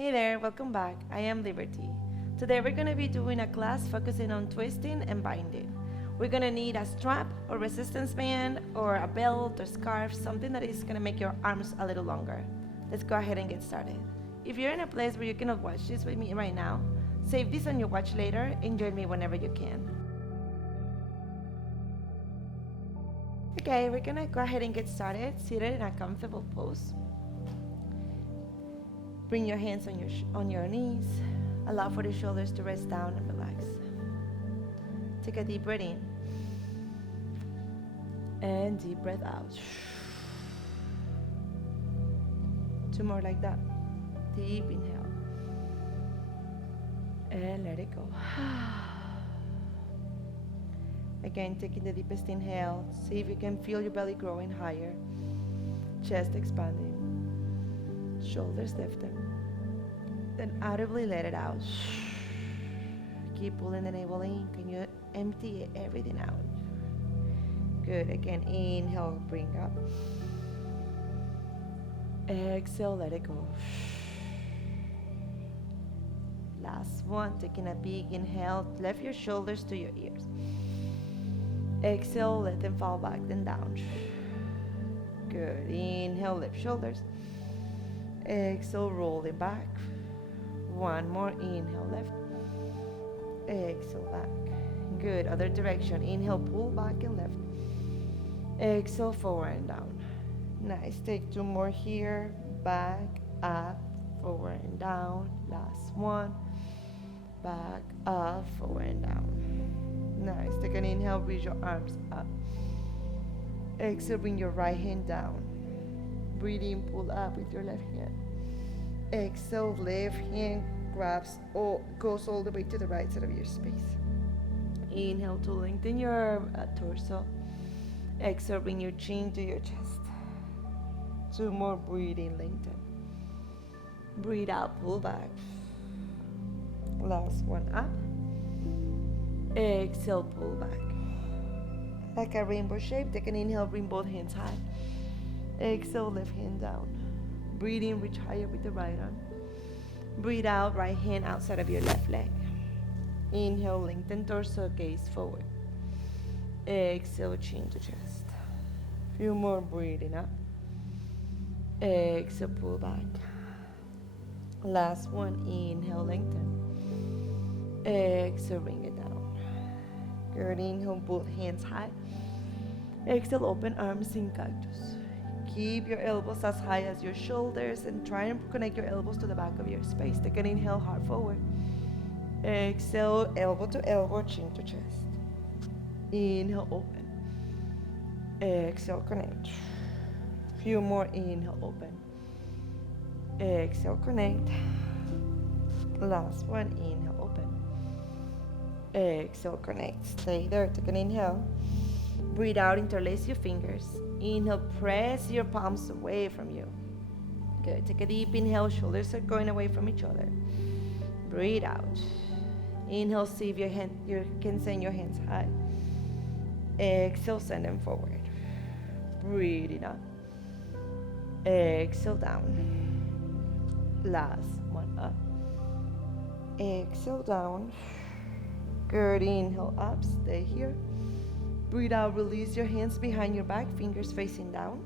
Hey there, welcome back. I am Liberty. Today we're going to be doing a class focusing on twisting and binding. We're going to need a strap or resistance band or a belt or scarf, something that is going to make your arms a little longer. Let's go ahead and get started. If you're in a place where you cannot watch this with me right now, save this on your watch later and join me whenever you can. Okay, we're going to go ahead and get started, seated in a comfortable pose. Bring your hands on your knees. Allow for the shoulders to rest down and relax. Take a deep breath in. And deep breath out. 2 more like that. Deep inhale. And let it go. Again, taking the deepest inhale. See if you can feel your belly growing higher. Chest expanding. Shoulders lifting. Then audibly let it out. Keep pulling the navel in. Can you empty everything out? Good. Again, inhale, bring up. Exhale, let it go. Last one. Taking a big inhale. Lift your shoulders to your ears. Exhale, let them fall back, then down. Good. Inhale, lift shoulders. Exhale, roll it back. One more. Inhale, lift. Exhale, back. Good. Other direction. Inhale, pull back and lift. Exhale, forward and down. Nice. Take 2 more here. Back, up, forward and down. Last one. Back, up, forward and down. Nice. Take an inhale, reach your arms up. Exhale, bring your right hand down. Breathe in, pull up with your left hand. Exhale, left hand goes all the way to the right side of your space. Inhale to lengthen your torso. Exhale, bring your chin to your chest. 2 more, breathe in, lengthen. Breathe out, pull back. Last one, up. Exhale, pull back. Like a rainbow shape, take an inhale, bring both hands high. Exhale, left hand down. Breathe in, reach higher with the right arm. Breathe out, right hand outside of your left leg. Inhale, lengthen torso, gaze forward. Exhale, chin to chest. Few more, breathing up. Exhale, pull back. Last one, inhale, lengthen. Exhale, bring it down. Good, inhale, both hands high. Exhale, open arms in cactus. Keep your elbows as high as your shoulders and try and connect your elbows to the back of your space. Take an inhale, heart forward. Exhale, elbow to elbow, chin to chest. Inhale, open. Exhale, connect. Few more, inhale, open. Exhale, connect. Last one, inhale, open. Exhale, connect. Stay there, take an inhale. Breathe out, interlace your fingers. Inhale, press your palms away from you. Good. Take a deep inhale, shoulders are going away from each other. Breathe out. Inhale, see if you can send your hands high. Exhale, send them forward. Breathing up. Exhale, down. Last one, up. Exhale, down. Good. Inhale, up. Stay here. Breathe out, release your hands behind your back, fingers facing down.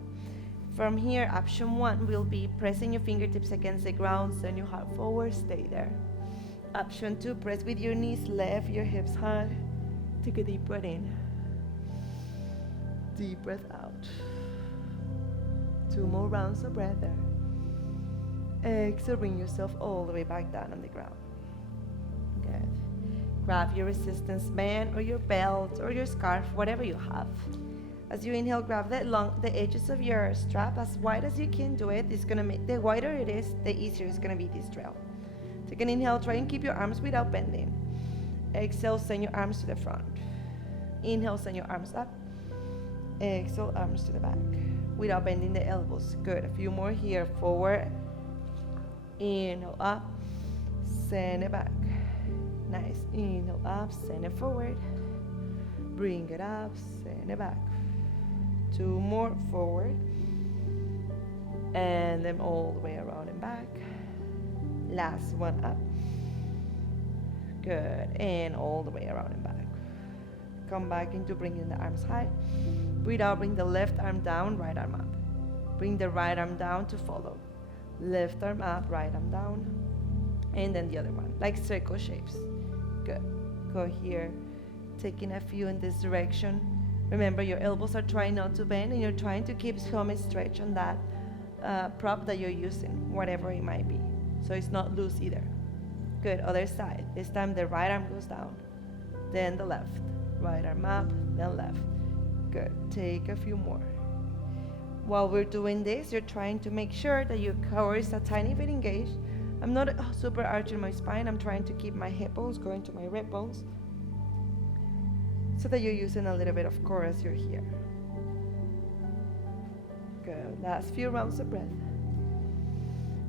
From here, option 1 will be pressing your fingertips against the ground, send your heart forward, stay there. Option 2, press with your knees, left your hips high. Take a deep breath in. Deep breath out. 2 more rounds of breath there. Exhale, bring yourself all the way back down on the ground. Good. Grab your resistance band or your belt or your scarf, whatever you have. As you inhale, grab the edges of your strap as wide as you can do it. It's gonna make, the wider it is, the easier it's gonna be this drill. Take an inhale, try and keep your arms without bending. Exhale, send your arms to the front. Inhale, send your arms up. Exhale, arms to the back. Without bending the elbows. Good, a few more here, forward. Inhale, up, send it back. Nice. Inhale up, send it forward. Bring it up, send it back. 2 more, forward. And then all the way around and back. Last one up. Good. And all the way around and back. Come back into bringing the arms high. Breathe out, bring the left arm down, right arm up. Bring the right arm down to follow. Left arm up, right arm down. And then the other one, like circle shapes. Good. Go here, taking a few in this direction. Remember, your elbows are trying not to bend, and you're trying to keep some stretch on that prop that you're using, whatever it might be. So it's not loose either. Good. Other side. This time the right arm goes down, then the left. Right arm up, then left. Good. Take a few more. While we're doing this, you're trying to make sure that your core is a tiny bit engaged. I'm not super arching my spine. I'm trying to keep my hip bones going to my rib bones so that you're using a little bit of core as you're here. Good. Last few rounds of breath.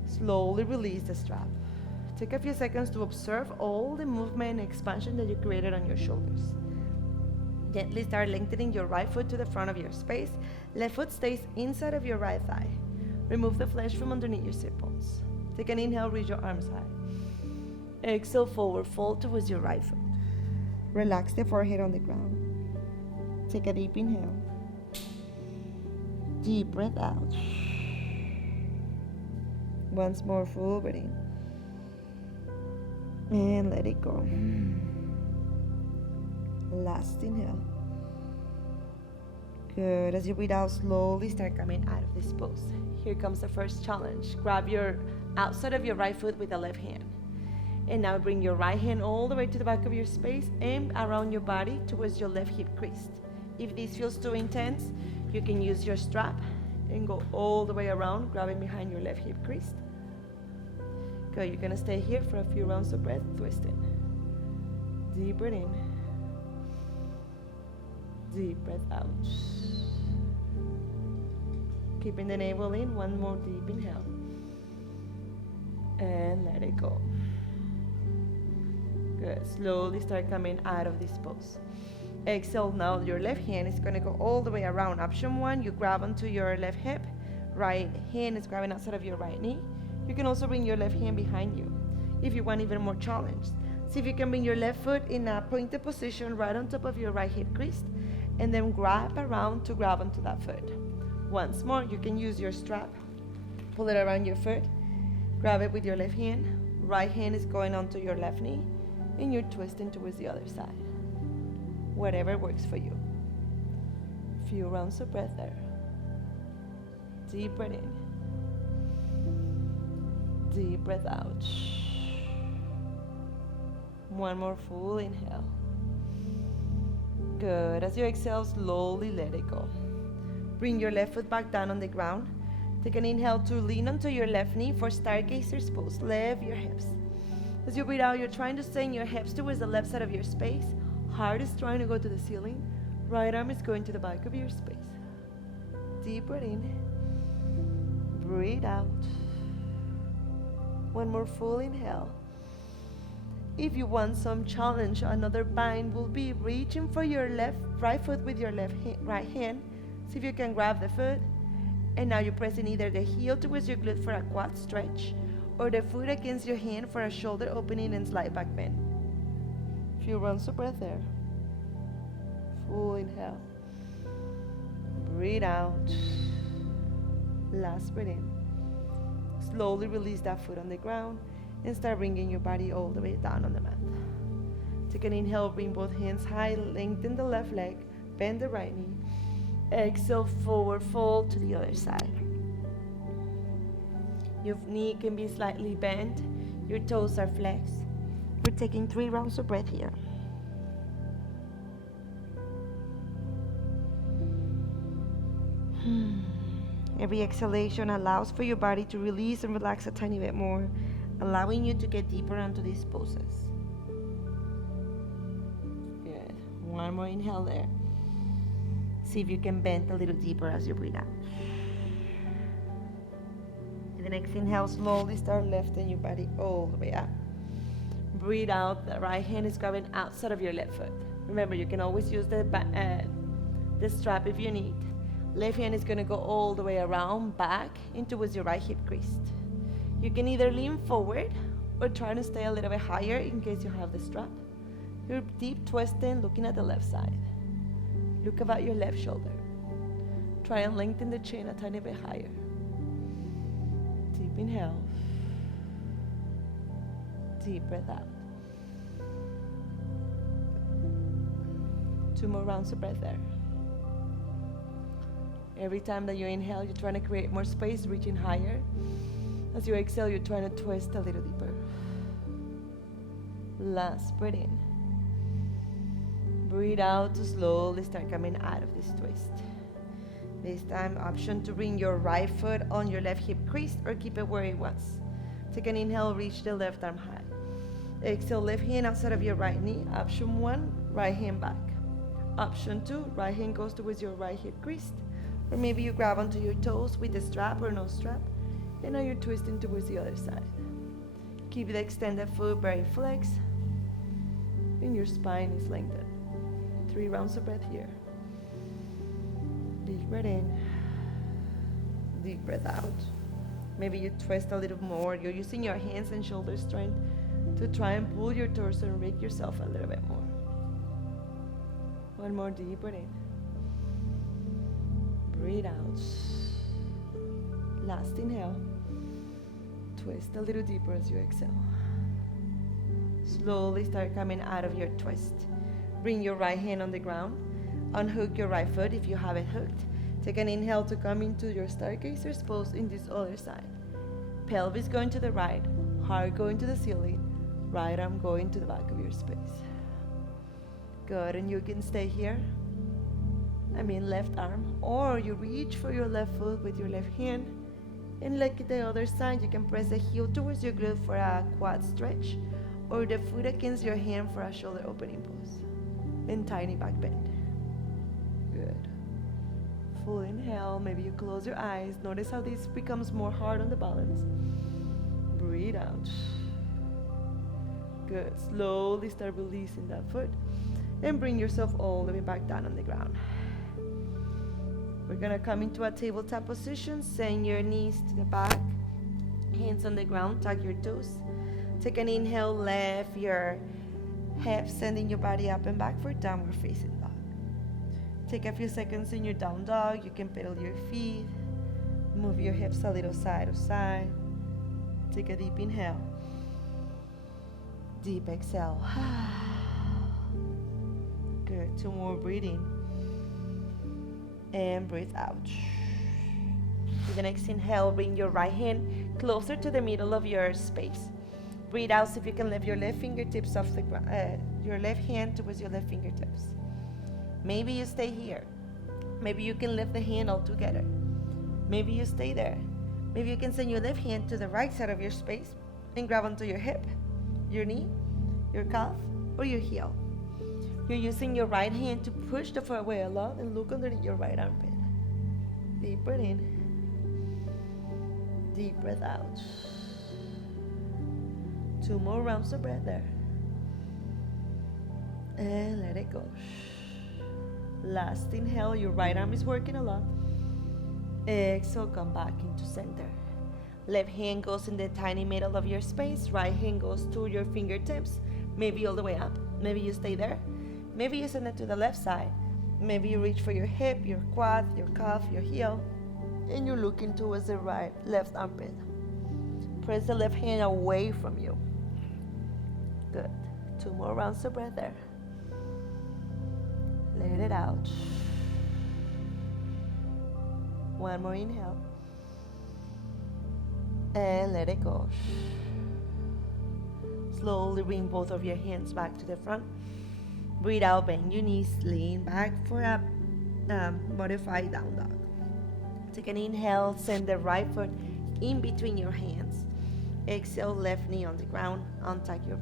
Slowly release the strap. Take a few seconds to observe all the movement and expansion that you created on your shoulders. Gently start lengthening your right foot to the front of your space. Left foot stays inside of your right thigh. Remove the flesh from underneath your sit bones. Take an inhale, reach your arms high. Exhale, forward fold towards your right foot. Relax the forehead on the ground. Take a deep inhale. Deep breath out. Once more, full breath in. And let it go. Last inhale. Good. As you breathe out, slowly start coming out of this pose. Here comes the first challenge. Grab your outside of your right foot with the left hand. And now bring your right hand all the way to the back of your space and around your body towards your left hip crease. If this feels too intense, you can use your strap and go all the way around, grabbing behind your left hip crease. Good. You're going to stay here for a few rounds of breath, twisting. Deep breath in. Deep breath out. Keeping the navel in, one more deep inhale. And let it go. Good. Slowly start coming out of this pose. Exhale. Now your left hand is going to go all the way around. Option one, you grab onto your left hip. Right hand is grabbing outside of your right knee. You can also bring your left hand behind you if you want even more challenge. See if you can bring your left foot in a pointed position right on top of your right hip crease, and then grab around to grab onto that foot. Once more, you can use your strap. Pull it around your foot. Grab it with your left hand. Right hand is going onto your left knee, and you're twisting towards the other side. Whatever works for you. Few rounds of breath there. Deep breath in. Deep breath out. One more full inhale. Good. As you exhale, slowly let it go. Bring your left foot back down on the ground. Take an inhale to lean onto your left knee for stargazer pose. Lift your hips. As you breathe out, you're trying to send your hips towards the left side of your space. Heart is trying to go to the ceiling. Right arm is going to the back of your space. Deep breath in. Breathe out. One more full inhale. If you want some challenge, another bind will be reaching for your right foot with your right hand. See if you can grab the foot. And now you're pressing either the heel towards your glute for a quad stretch or the foot against your hand for a shoulder opening and slight back bend. Few rounds of breath there. Full inhale. Breathe out. Last breath in. Slowly release that foot on the ground and start bringing your body all the way down on the mat. Take an inhale, bring both hands high, lengthen the left leg, bend the right knee. Exhale, forward fold to the other side. Your knee can be slightly bent, your toes are flexed. We're taking 3 rounds of breath here. Every exhalation allows for your body to release and relax a tiny bit more, allowing you to get deeper into these poses. Good. One more inhale there. See if you can bend a little deeper as you breathe out. And the next inhale, slowly start lifting your body all the way up. Breathe out. The right hand is grabbing outside of your left foot. Remember, you can always use the strap if you need. Left hand is going to go all the way around, back, into towards your right hip crease. You can either lean forward or trying to stay a little bit higher in case you have the strap. You're deep twisting, looking at the left side. Look about your left shoulder. Try and lengthen the chin a tiny bit higher. Deep inhale. Deep breath out. 2 more rounds of breath there. Every time that you inhale, you're trying to create more space, reaching higher. As you exhale, you're trying to twist a little deeper. Last breath in. Breathe out to slowly start coming out of this twist. This time, option to bring your right foot on your left hip crease or keep it where it was. Take an inhale, reach the left arm high. Exhale, left hand outside of your right knee. Option 1, right hand back. Option 2, right hand goes towards your right hip crease. Or maybe you grab onto your toes with a strap or no strap. And now you're twisting towards the other side. Keep the extended foot very flexed. And your spine is lengthened. 3 rounds of breath here. Deep breath in. Deep breath out. Maybe you twist a little more. You're using your hands and shoulder strength to try and pull your torso and rig yourself a little bit more. 1 more deep breath in. Breathe out. Last inhale. Twist a little deeper as you exhale. Slowly start coming out of your twist. Bring your right hand on the ground. Unhook your right foot if you have it hooked. Take an inhale to come into your stargazer pose in this other side. Pelvis going to the right, heart going to the ceiling, right arm going to the back of your space. Good, and you can stay here. Left arm, or you reach for your left foot with your left hand, and like the other side, you can press the heel towards your glute for a quad stretch, or the foot against your hand for a shoulder opening pose, and tiny back bend. Good. Full inhale, maybe you close your eyes. Notice how this becomes more hard on the balance. Breathe out. Good. Slowly start releasing that foot, and bring yourself all the way back down on the ground. We're gonna come into a tabletop position. Send your knees to the back, hands on the ground, tuck your toes. Take an inhale, lift your hips, sending your body up and back for downward facing dog. Take a few seconds in your down dog. You can pedal your feet, move your hips a little side to side. Take a deep inhale, deep exhale. Good, 2 more breathing. And breathe out. With the next inhale, bring your right hand closer to the middle of your space. Breathe out, see if you can lift your left fingertips off the ground, your left hand towards your left fingertips. Maybe you stay here. Maybe you can lift the hand all together. Maybe you stay there. Maybe you can send your left hand to the right side of your space and grab onto your hip, your knee, your calf, or your heel. You're using your right hand to push the foot away a lot and look underneath your right armpit. Deep breath in. Deep breath out. 2 more rounds of breath there. And let it go. Last inhale, your right arm is working a lot. Exhale, come back into center. Left hand goes in the tiny middle of your space. Right hand goes to your fingertips, maybe all the way up. Maybe you stay there. Maybe you send it to the left side. Maybe you reach for your hip, your quad, your calf, your heel, and you're looking towards the left armpit. Press the left hand away from you. Good. 2 more rounds of breath there. Let it out. 1 more inhale. And let it go. Slowly bring both of your hands back to the front. Breathe out, bend your knees, lean back for a modified down dog. Take an inhale, send the right foot in between your hands. Exhale, left knee on the ground, untuck your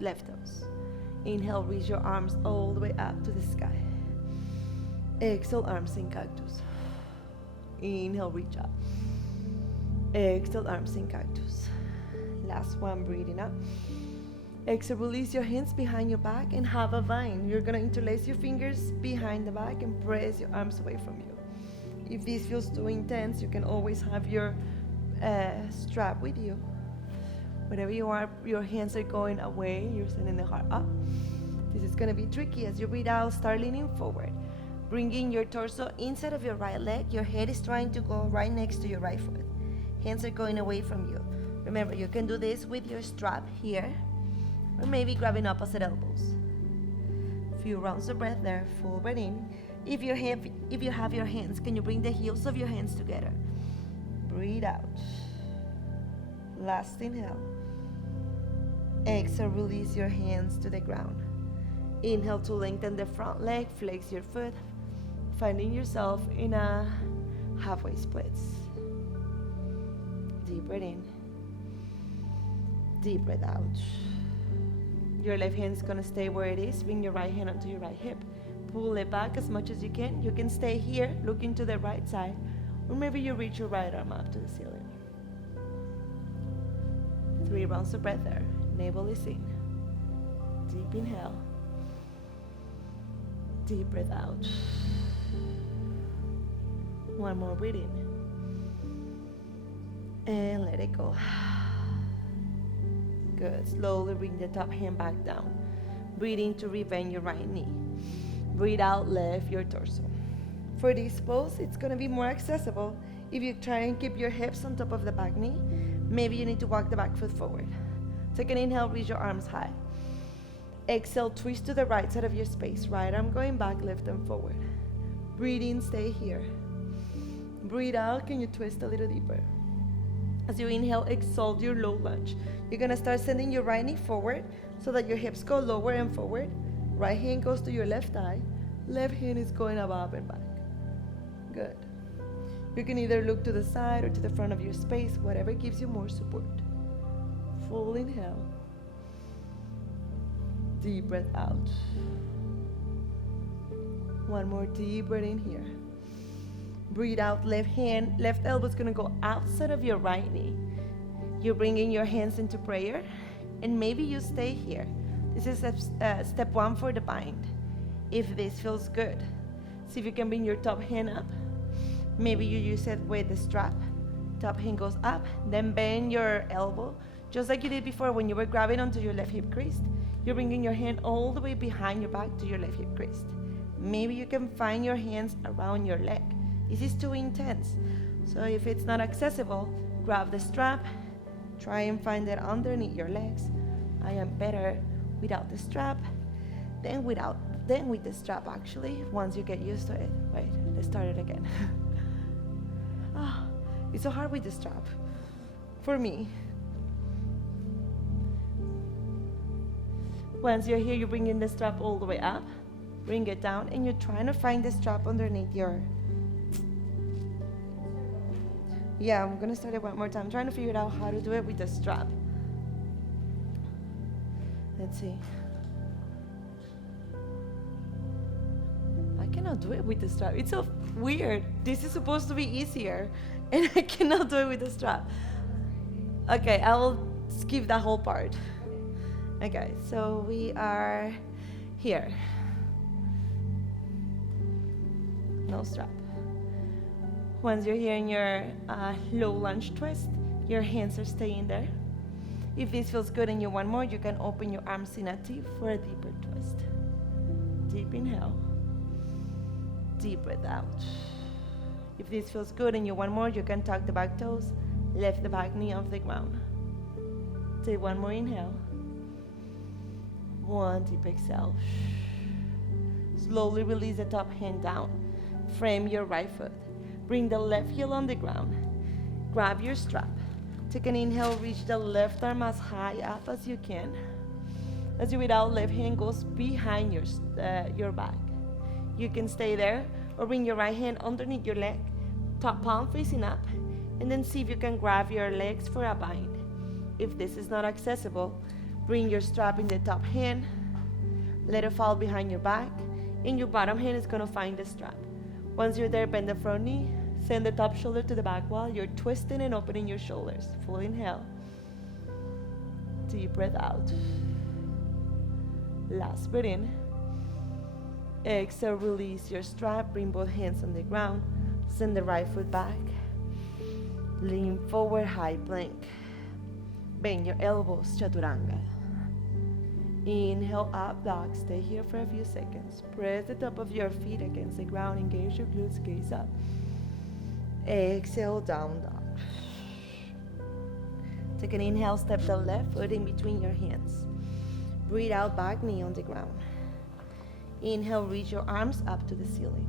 left toes. Inhale, reach your arms all the way up to the sky. Exhale, arms in cactus. Inhale, reach up. Exhale, arms in cactus. Last one, breathing up. Exhale, release your hands behind your back and have a vine. You're gonna interlace your fingers behind the back and press your arms away from you. If this feels too intense, you can always have your strap with you. Wherever you are, your hands are going away. You're sending the heart up. This is going to be tricky. As you breathe out, start leaning forward. Bringing your torso inside of your right leg. Your head is trying to go right next to your right foot. Hands are going away from you. Remember, you can do this with your strap here, or maybe grabbing opposite elbows. Few rounds of breath there. Full breath in. If you have your hands, can you bring the heels of your hands together? Breathe out. Last inhale. Exhale, release your hands to the ground. Inhale to lengthen the front leg, flex your foot, finding yourself in a halfway splits. Deep breath in. Deep breath out. Your left hand is going to stay where it is. Bring your right hand onto your right hip. Pull it back as much as you can. You can stay here, looking to the right side, or maybe you reach your right arm up to the ceiling. 3 rounds of breath there. Navel is in. Deep inhale. Deep breath out. One more breath in. And let it go. Good. Slowly bring the top hand back down. Breathe in to rebend your right knee. Breathe out, lift your torso. For this pose, it's going to be more accessible if you try and keep your hips on top of the back knee. Maybe you need to walk the back foot forward. Take an inhale, reach your arms high. Exhale, twist to the right side of your space. Right arm going back, lift them forward. Breathe in, stay here. Breathe out, can you twist a little deeper? As you inhale, exalt your low lunge. You're gonna start sending your right knee forward so that your hips go lower and forward. Right hand goes to your left thigh. Left hand is going above and back. Good. You can either look to the side or to the front of your space, whatever gives you more support. Full inhale. Deep breath out. One more deep breath in here. Breathe out, left elbow is going to go outside of your right knee. You're bringing your hands into prayer, and maybe you stay here. This is step 1 for the bind. If this feels good, see if you can bring your top hand up. Maybe you use it with the strap. Top hand goes up, then bend your elbow, just like you did before when you were grabbing onto your left hip crease. You're bringing your hand all the way behind your back to your left hip crease. Maybe you can find your hands around your leg. This is too intense. So if it's not accessible, grab the strap, try and find it underneath your legs. I am better without the strap than with the strap actually, once you get used to it. Wait, let's start it again. It's so hard with the strap, for me. Once you're here, you bring in the strap all the way up, bring it down, and you're trying to find the strap underneath your... Yeah, I'm gonna start it one more time. I'm trying to figure out how to do it with the strap. Let's see. I cannot do it with the strap. It's so weird. This is supposed to be easier, and I cannot do it with the strap. Okay, I will skip that whole part. Okay, so we are here. No strap. Once you're here in your low lunge twist, your hands are staying there. If this feels good and you want more, you can open your arms in a T for a deeper twist. Deep inhale. Deep breath out. If this feels good and you want more, you can tuck the back toes, lift the back knee off the ground. Take one more inhale. One deep exhale. Slowly release the top hand down. Frame your right foot. Bring the left heel on the ground. Grab your strap. Take an inhale, reach the left arm as high up as you can. As you breathe out, left hand goes behind your back. You can stay there or bring your right hand underneath your leg, top palm facing up, and then see if you can grab your legs for a bind. If this is not accessible, bring your strap in the top hand, let it fall behind your back, and your bottom hand is going to find the strap. Once you're there, bend the front knee, send the top shoulder to the back wall. You're twisting and opening your shoulders. Full inhale. Deep breath out. Last breath in. Exhale, release your strap. Bring both hands on the ground. Send the right foot back. Lean forward, high plank. Bend your elbows, chaturanga. Inhale up dog. Stay here for a few seconds. Press the top of your feet against the ground. Engage your glutes, gaze up. Exhale, down dog. Take an inhale, step the left foot in between your hands. Breathe out, back knee on the ground. Inhale, reach your arms up to the ceiling.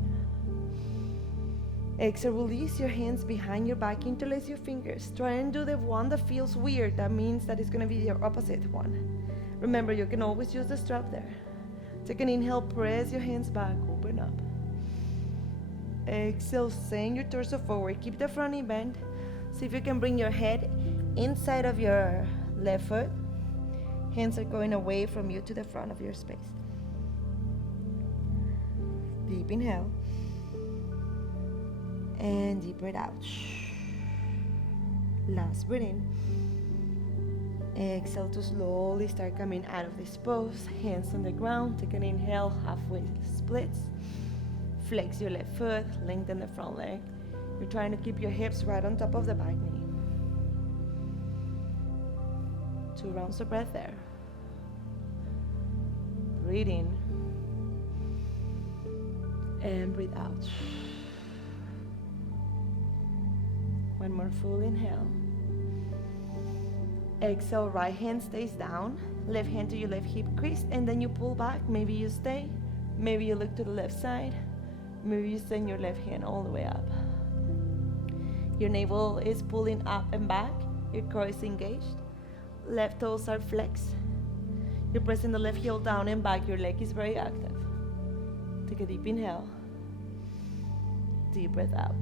Exhale, release your hands behind your back, interlace your fingers. Try and do the one that feels weird. That means that it's going to be your opposite one. Remember, you can always use the strap there. Take an inhale, press your hands back, open up. Exhale, send your torso forward. Keep the front knee bent. See if you can bring your head inside of your left foot. Hands are going away from you to the front of your space. Deep inhale. And deep breath out. Last breath in. Exhale to slowly start coming out of this pose. Hands on the ground. Take an inhale, halfway splits. Flex your left foot, lengthen the front leg. You're trying to keep your hips right on top of the back knee. 2 rounds of breath there. Breathe in. And breathe out. One more full inhale. Exhale, right hand stays down. Left hand to your left hip crease, and then you pull back. Maybe you stay. Maybe you look to the left side. Maybe you send your left hand all the way up. Your navel is pulling up and back. Your core is engaged. Left toes are flexed. You're pressing the left heel down and back. Your leg is very active. Take a deep inhale. Deep breath out.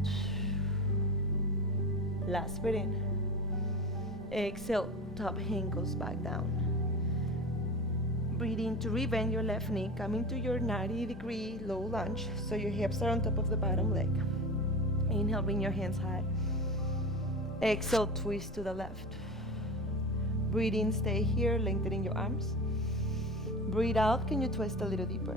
Last breath in. Exhale, top hand goes back down. Breathe in to rebend your left knee, coming to your 90-degree low lunge, so your hips are on top of the bottom leg. Inhale, bring your hands high. Exhale, twist to the left. Breathe in, stay here, lengthening your arms. Breathe out, can you twist a little deeper?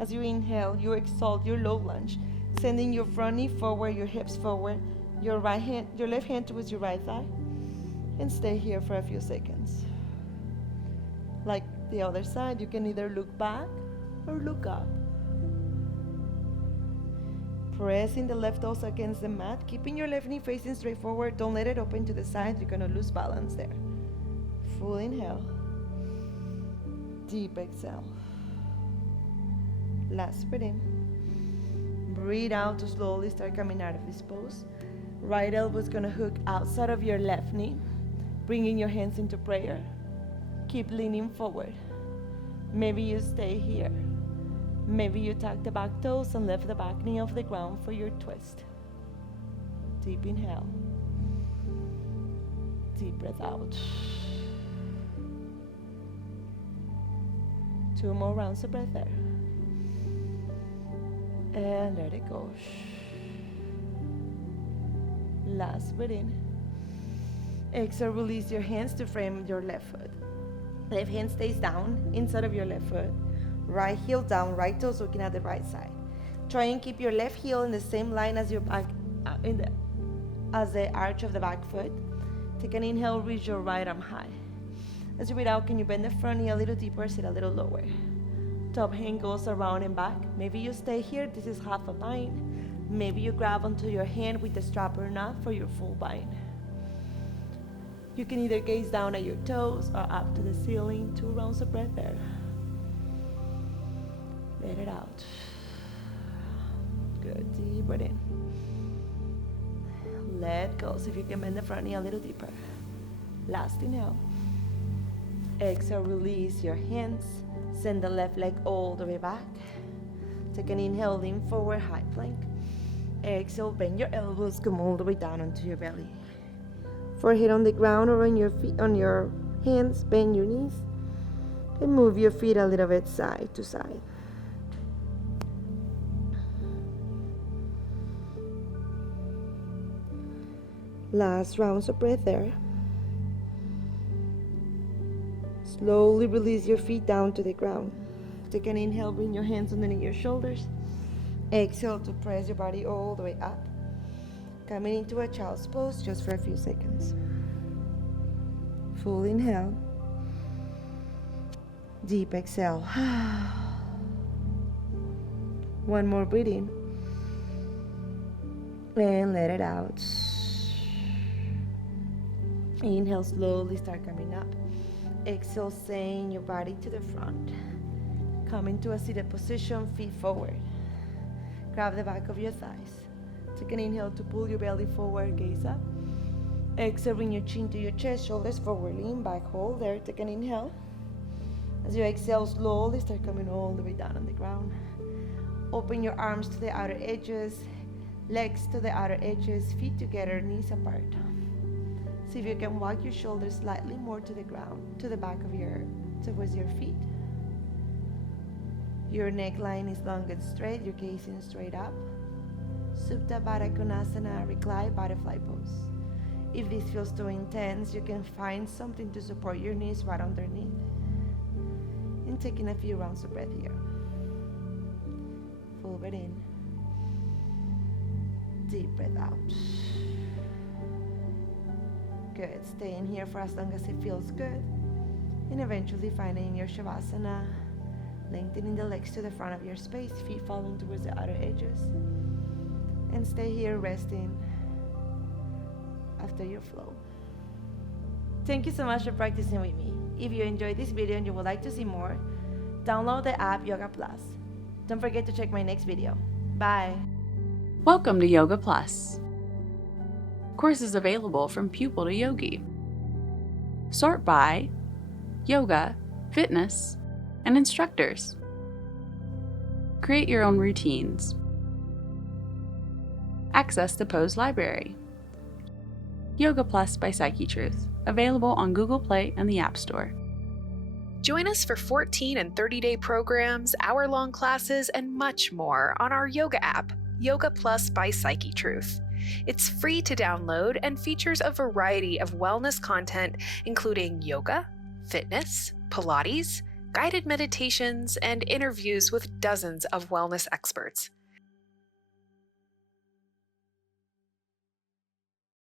As you inhale, you exalt your low lunge, sending your front knee forward, your hips forward, your left hand towards your right thigh, and stay here for a few seconds. Like the other side, you can either look back or look up. Pressing the left toes against the mat, keeping your left knee facing straight forward. Don't let it open to the side. You're gonna lose balance there. Full inhale. Deep exhale. Last breath in. Breathe out to slowly start coming out of this pose. Right elbow is gonna hook outside of your left knee, bringing your hands into prayer. Keep leaning forward. Maybe you stay here. Maybe you tuck the back toes and lift the back knee off the ground for your twist. Deep inhale. Deep breath out. 2 more rounds of breath there. And let it go. Last breath in. Exhale, release your hands to frame your left foot. Left hand stays down inside of your left foot. Right heel down, right toes looking at the right side. Try and keep your left heel in the same line as your back, as the arch of the back foot. Take an inhale, reach your right arm high. As you breathe out, can you bend the front knee a little deeper, sit a little lower. Top hand goes around and back. Maybe you stay here, this is half a bind. Maybe you grab onto your hand with the strap or not for your full bind. You can either gaze down at your toes or up to the ceiling. 2 rounds of breath there. Let it out. Good, deep breath in. Let go. So if you can bend the front knee a little deeper. Last inhale. Exhale, release your hands. Send the left leg all the way back. Take an inhale, lean forward, high plank. Exhale, bend your elbows, come all the way down onto your belly. Forehead on the ground or on your feet, on your hands, bend your knees. And move your feet a little bit side to side. Last rounds of breath there. Slowly release your feet down to the ground. Take an inhale, bring your hands underneath your shoulders. Exhale to press your body all the way up. Coming into a child's pose just for a few seconds. Full inhale. Deep exhale. One more breath in. And let it out. Inhale, slowly start coming up. Exhale, send your body to the front. Come into a seated position, feet forward. Grab the back of your thighs. Take an inhale to pull your belly forward, gaze up. Exhale, bring your chin to your chest, shoulders forward, lean back, hold there. Take an inhale. As you exhale, slowly start coming all the way down on the ground. Open your arms to the outer edges, legs to the outer edges, feet together, knees apart. See if you can walk your shoulders slightly more to the ground, to the back of towards your feet. Your neckline is long and straight, your gazing straight up. Supta Baddha Konasana, recline butterfly pose. If this feels too intense, you can find something to support your knees right underneath. And taking a few rounds of breath here. Full breath in. Deep breath out. Good. Stay in here for as long as it feels good. And eventually finding your shavasana. Lengthening the legs to the front of your space, feet falling towards the outer edges. And stay here resting after your flow. Thank you so much for practicing with me. If you enjoyed this video and you would like to see more, download the app Yoga Plus. Don't forget to check my next video. Bye. Welcome to Yoga Plus. Courses available from pupil to yogi. Sort by yoga, fitness, and instructors. Create your own routines. Access the Pose Library. Yoga Plus by Psyche Truth, available on Google Play and the App Store. Join us for 14 and 30-day programs, hour-long classes, and much more on our yoga app, Yoga Plus by Psyche Truth. It's free to download and features a variety of wellness content, including yoga, fitness, Pilates, guided meditations, and interviews with dozens of wellness experts.